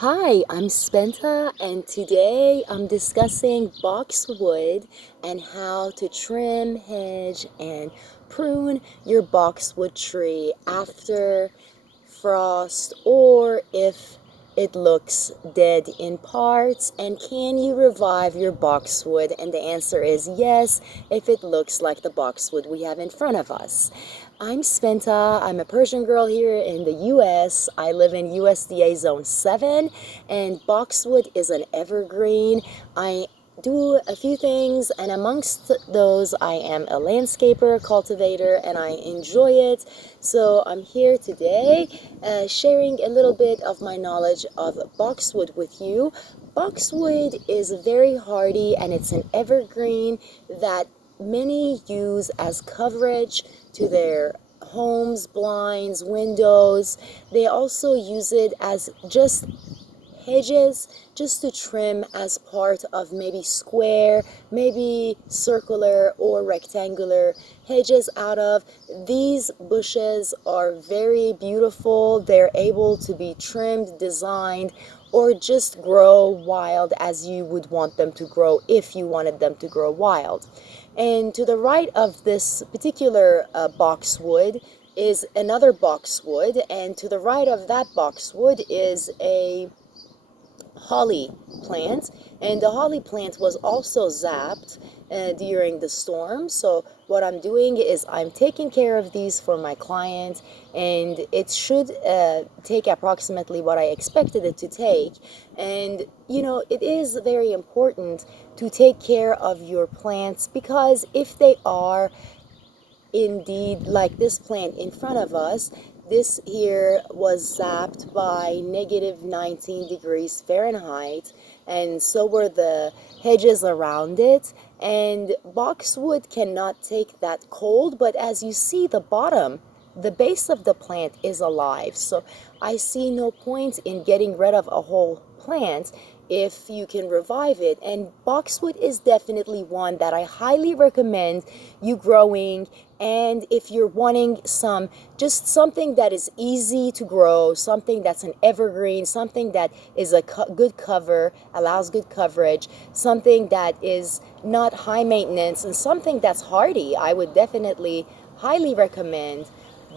Hi, I'm Spenta, and today I'm discussing boxwood and how to trim, hedge, and prune your boxwood tree after frost or if it looks dead in parts. And can you revive your boxwood? And the answer is yes, if it looks like the boxwood we have in front of us. I'm Spenta. I'm a Persian girl here in the US. I live in USDA Zone 7, and boxwood is an evergreen. I do a few things, and amongst those, I am a landscaper, cultivator, and I enjoy it. So I'm here today sharing a little bit of my knowledge of boxwood with you. Boxwood is very hardy and it's an evergreen that many use as coverage to their homes, blinds, windows. They also use it as just hedges, just to trim as part of maybe square, maybe circular or rectangular hedges out of. These bushes are very beautiful. They're able to be trimmed, designed, or just grow wild as you would want them to grow if you wanted them to grow wild. And to the right of this particular boxwood is another boxwood, and to the right of that boxwood is a holly plant, and the holly plant was also zapped during the storm. So what I'm doing is I'm taking care of these for my client, and it should take approximately what I expected it to take. And it is very important to take care of your plants, because if they are indeed like this plant in front of us, this here was zapped by negative 19 degrees Fahrenheit, and so were the hedges around it. And boxwood cannot take that cold, but as you see, the bottom, the base of the plant is alive. So I see no point in getting rid of a whole plant if you can revive it. And boxwood is definitely one that I highly recommend you growing. And if you're wanting just something that is easy to grow, something that's an evergreen, something that is a good cover, allows good coverage, something that is not high maintenance, and something that's hardy, I would definitely highly recommend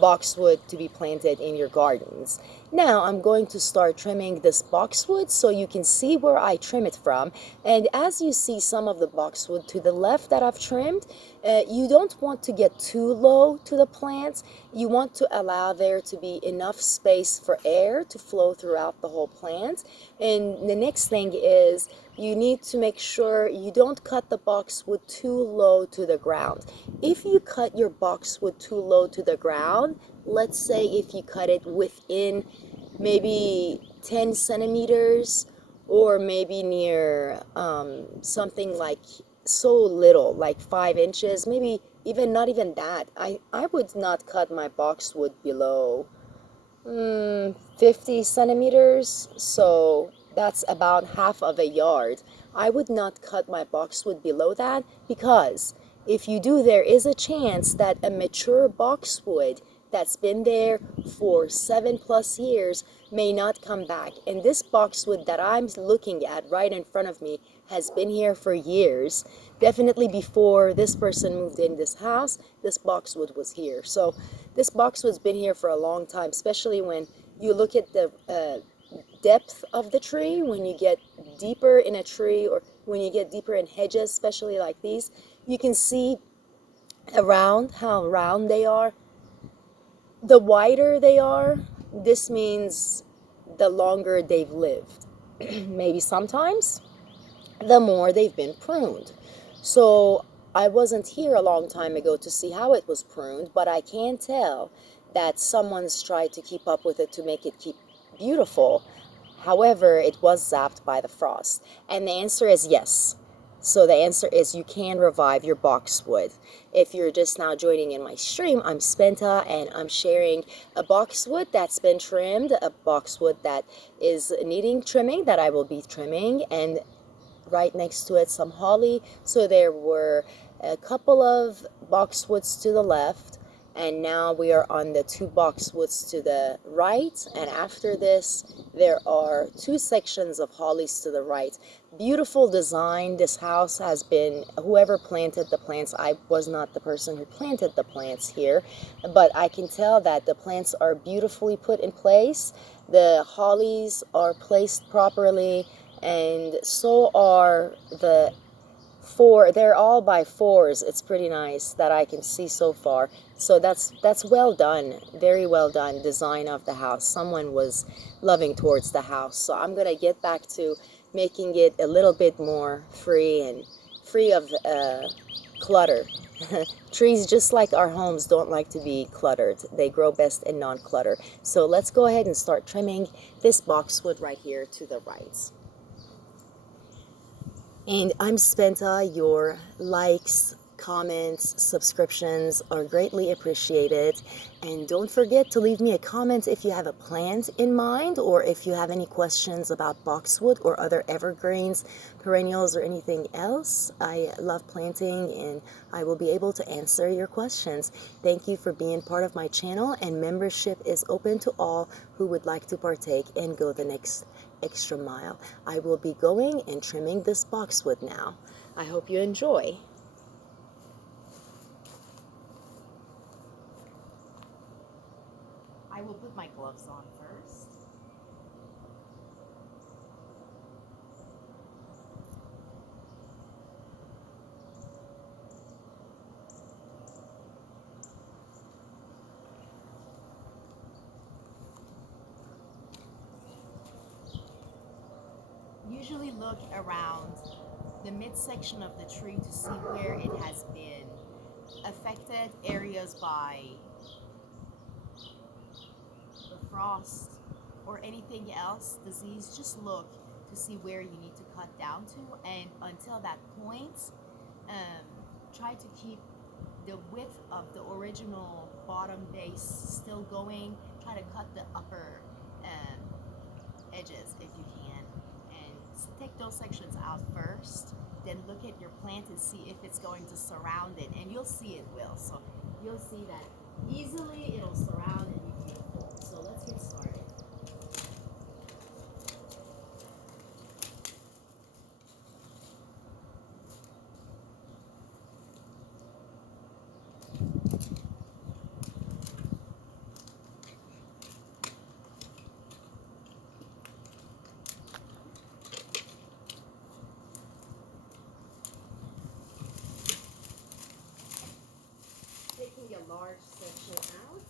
boxwood to be planted in your gardens. Now I'm going to start trimming this boxwood so you can see where I trim it from. And as you see some of the boxwood to the left that I've trimmed, you don't want to get too low to the plants. You want to allow there to be enough space for air to flow throughout the whole plant. And the next thing is you need to make sure you don't cut the boxwood too low to the ground. If you cut your boxwood too low to the ground, let's say if you cut it within maybe 10 centimeters, or maybe near something like so little, like 5 inches, maybe even not even that. I would not cut my boxwood below 50 centimeters, so that's about half of a yard. I would not cut my boxwood below that, because if you do, there is a chance that a mature boxwood that's been there for 7+ years may not come back. And this boxwood that I'm looking at right in front of me has been here for years. Definitely before this person moved in this house, this boxwood was here. So this boxwood's been here for a long time, especially when you look at the depth of the tree. When you get deeper in a tree, or when you get deeper in hedges, especially like these, you can see around how round they are. The wider they are, this means the longer they've lived. Maybe sometimes the more they've been pruned. So I wasn't here a long time ago to see how it was pruned, but I can tell that someone's tried to keep up with it to make it keep beautiful. However, it was zapped by the frost. And the answer is yes. So the answer is you can revive your boxwood. If you're just now joining in my stream, I'm Spenta, and I'm sharing a boxwood that's been trimmed, a boxwood that is needing trimming that I will be trimming, and right next to it some holly. So there were a couple of boxwoods to the left, And now we are on the two boxwoods to the right, and after this there are two sections of hollies to the right. Beautiful design. This house has been, whoever planted the plants, I was not the person who planted the plants here, but I can tell that the plants are beautifully put in place. The hollies are placed properly, and so are the four. They're all by fours. It's pretty nice that I can see so far. So that's well done, very well done design of the house. Someone was loving towards the house. So I'm gonna get back to making it a little bit more free and free of clutter. Trees, just like our homes, don't like to be cluttered. They grow best in non-clutter. So let's go ahead and start trimming this boxwood right here to the right. And I'm Spenta. Your likes, comments, subscriptions are greatly appreciated. And don't forget to leave me a comment if you have a plant in mind, or if you have any questions about boxwood or other evergreens, perennials, or anything else. I love planting and I will be able to answer your questions. Thank you for being part of my channel, and membership is open to all who would like to partake and go the next extra mile. I will be going and trimming this boxwood now. I hope you enjoy. I will put my gloves on first. Usually look around the midsection of the tree to see where it has been affected, areas by the frost or anything else, disease. Just look to see where you need to cut down to, and until that point, try to keep the width of the original bottom base still going. Try to cut the upper edges if you can, and take those sections out first. Then look at your plant and see if it's going to surround it, and you'll see it will. So you'll see that easily it'll surround and be beautiful. So let's get started. Taking a large section out.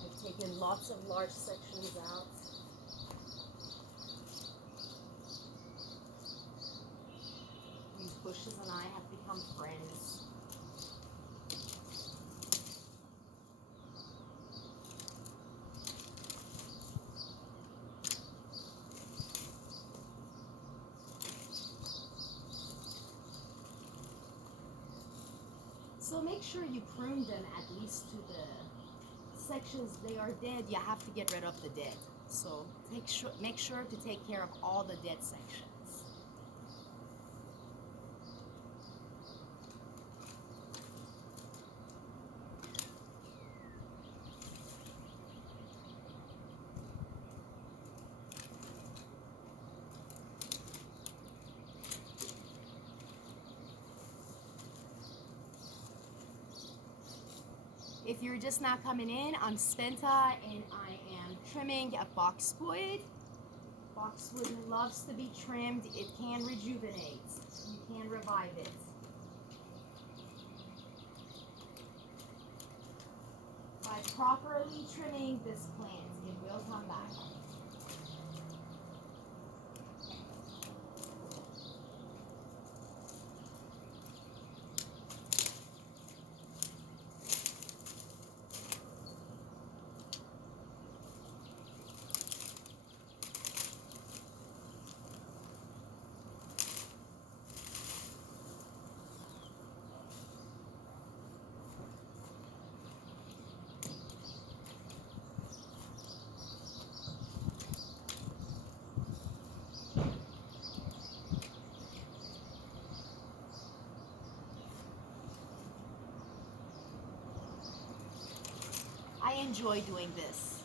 I've taken lots of large sections out. These bushes and I have become friends. So make sure you prune them at least to the sections they are dead. You have to get rid of the dead. So make sure to take care of all the dead sections. If you're just now coming in, I'm Spenta and I am trimming a boxwood. Boxwood loves to be trimmed. It can rejuvenate. You can revive it. By properly trimming this plant, it will come back. I enjoy doing this.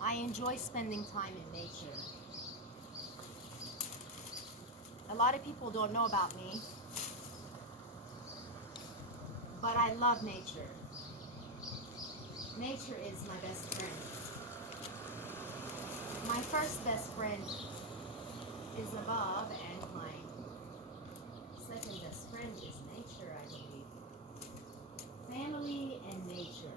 I enjoy spending time in nature. A lot of people don't know about me, but I love nature. Nature is my best friend. My first best friend is above and my second best friend is nature, I believe. Family and nature.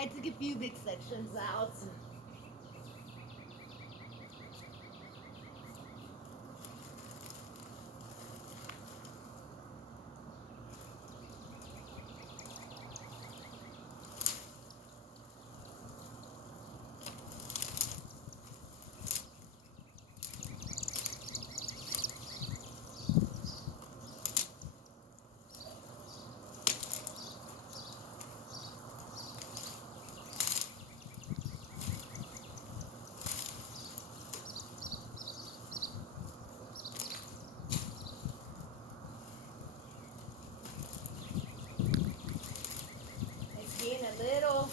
I took a few big sections out. Being a little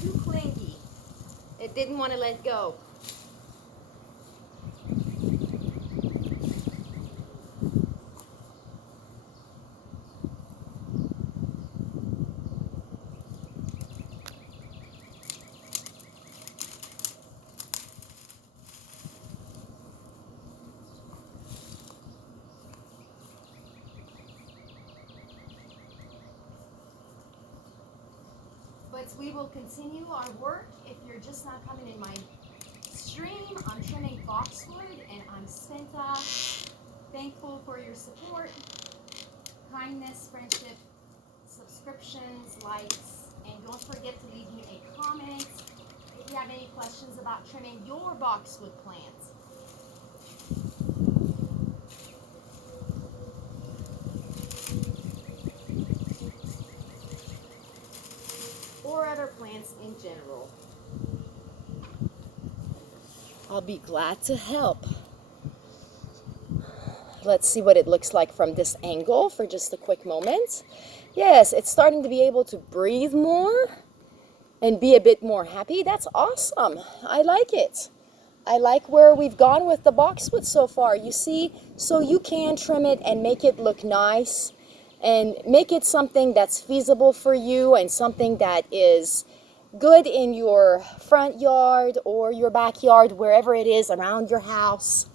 too clingy. It didn't want to let go. But we will continue our work. If you're just not coming in my stream, I'm trimming boxwood and I'm Spenta. Thankful for your support, kindness, friendship, subscriptions, likes, and don't forget to leave me a comment if you have any questions about trimming your boxwood plants. Or other plants in general. I'll be glad to help. Let's see what it looks like from this angle for just a quick moment. Yes, it's starting to be able to breathe more and be a bit more happy. That's awesome. I like it. I like where we've gone with the boxwood so far. You see, so you can trim it and make it look nice and make it something that's feasible for you and something that is good in your front yard or your backyard, wherever it is around your house.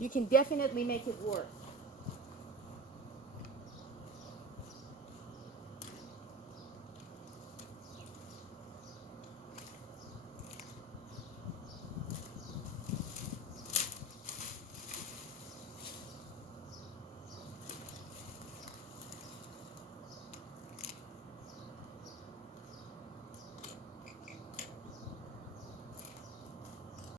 You can definitely make it work.